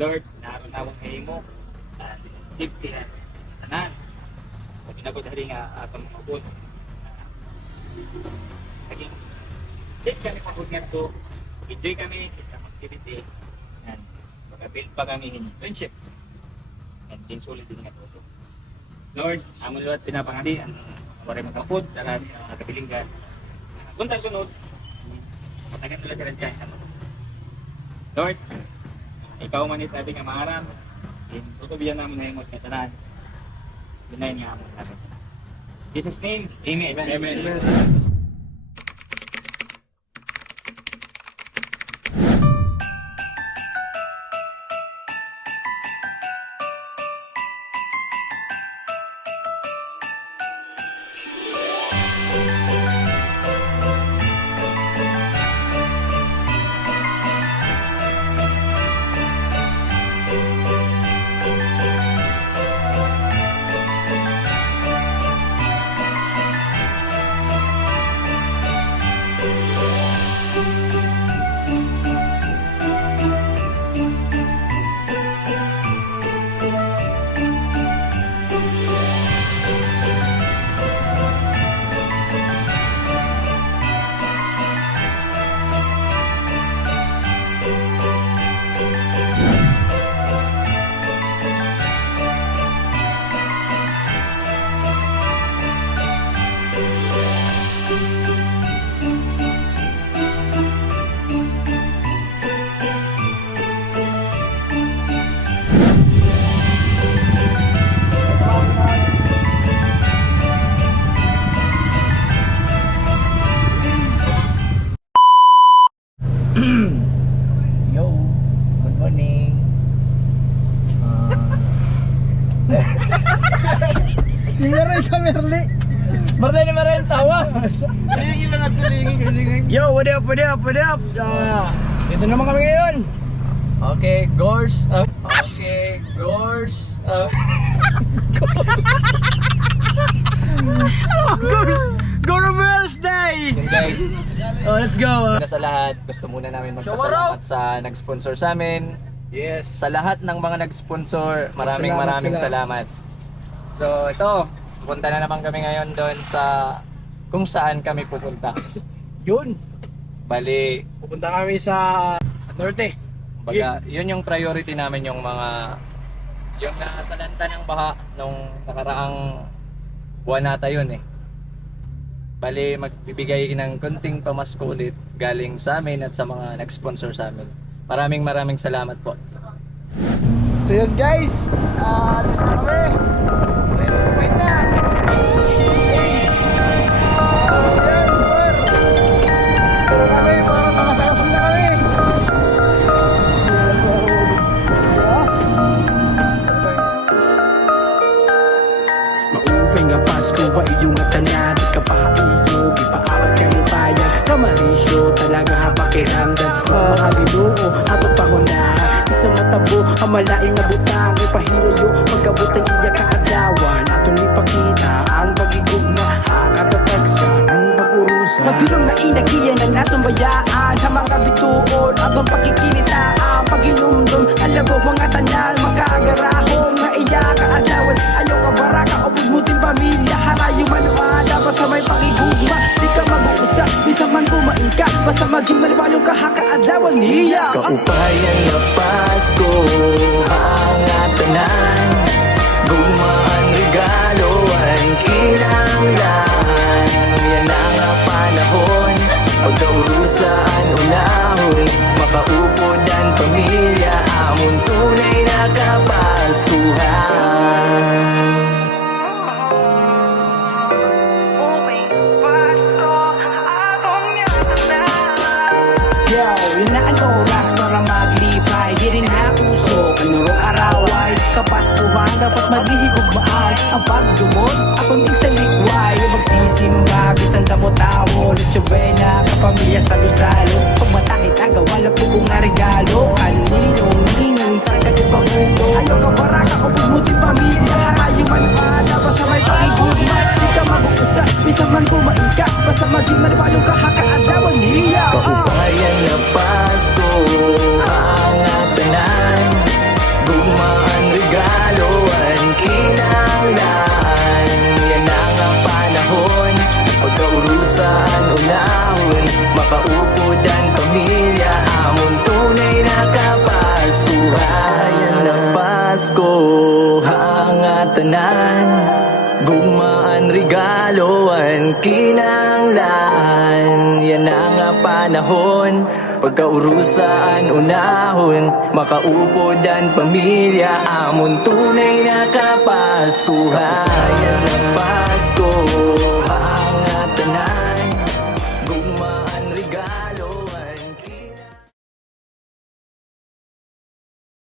Lord, naroon na akong mahimo. Safety na tanan. Sabi na ko dahil nga atong mga po. Naging safe kami sa hugyan to. Enjoy kami, kita activity. And mag-build pa kami in friendship. And din sulit din nga to. Lord, amon Lord, pinapangadi ang wala magkapod, darami ang nagkabilinggan. Punta sunod, matagan nila ka ng chance. Lord, ikaw man itabi nga maaram, tutubiyan namin na imot nga tanan. Binayin nga amon namin. In Jesus' name, Amen. Amen. Yo, good morning. Nilaray ka, Merli. Marley ni Marel tawa. Yo, what up, what up, what up? Ito naman kami ngayon. Okay, Gors. Okay, Gors. Gorobels Day! Yun guys, Oh, let's go. una sa lahat, gusto muna namin magpasalamat sa nag-sponsor sa amin. Yes. Sa lahat ng mga nag-sponsor, maraming Salamat salamat. So ito, pupunta na naman kami ngayon doon sa kung saan kami pupunta. Yun. Bali, Pupunta kami sa Norte. baga, yun yung priority namin, yung mga yung nasalanta ng baha nung nakaraang buwan nata yun eh. Bali, magbibigay ng konting pamasko ulit galing sa amin at sa mga nag-sponsor sa amin. Maraming salamat po. So yun guys, dito na kami. Ready to fight na. Maupay nga Pasko, wa iyong tanan. Di ka pa iyo, gipaawat ka ni bayan. Kamarisyo, talaga hapakiramdam. Mahaginoo, ato pa ko na. Isang matabo, ang malaing nga butang. Ipahirayo, pagkabutang iya kaadawan. Ato ni pakita, ang pagigugma. Hakatatagsan, ang pag-urusan. Magulong na inagiyan ng atong bayaan. Sa mga bituon, atong pagkikinitaan. Pag-inumdum, alam mo mga tanan. Magkagarahong, maiya kaadawan. Ayaw ka baraka, ubod mo din pamilya. Harayo manuada, basta may pakigugma. Di ka mag-uusap, bisang man kumain ka. Basta maging malibayong kahakaadlawan niya. Kaupayan na Pasko, ang atanan. Gumaan regalo ang kinanglan. Yan ang panahon, pagkaurusaan unahon. Makaupod ang pamilya, amon tunay na kapaskuhan. Yo, yun na ang oras para maglipay. Di rin hausok, ano ro araway. Kapaskuhan dapat maghihigugmaay. Ang pagdumot, akong ting sa likway. Magsisimba, bisan damo-tamo. Lucho buena, kapamilya salo-salo. Pag matangit ang gawalag po kong regalo. Kaninong, sa kayo pangulo. Ayaw ka baraka, ubod mo din pamilya. Harayo man ada, basta may pakigugma. Di ka mag-uusap, bisan man kumain ka. Basta maging malibayong kahakaadlawan niya. Kaupayan na Pasko, ang atanan. regaloan, kinanglan. Yan na nga panahon, pagkaurusaan unahon, makaupod ang pamilya, amon tunay na kapaskuhan. Yan ang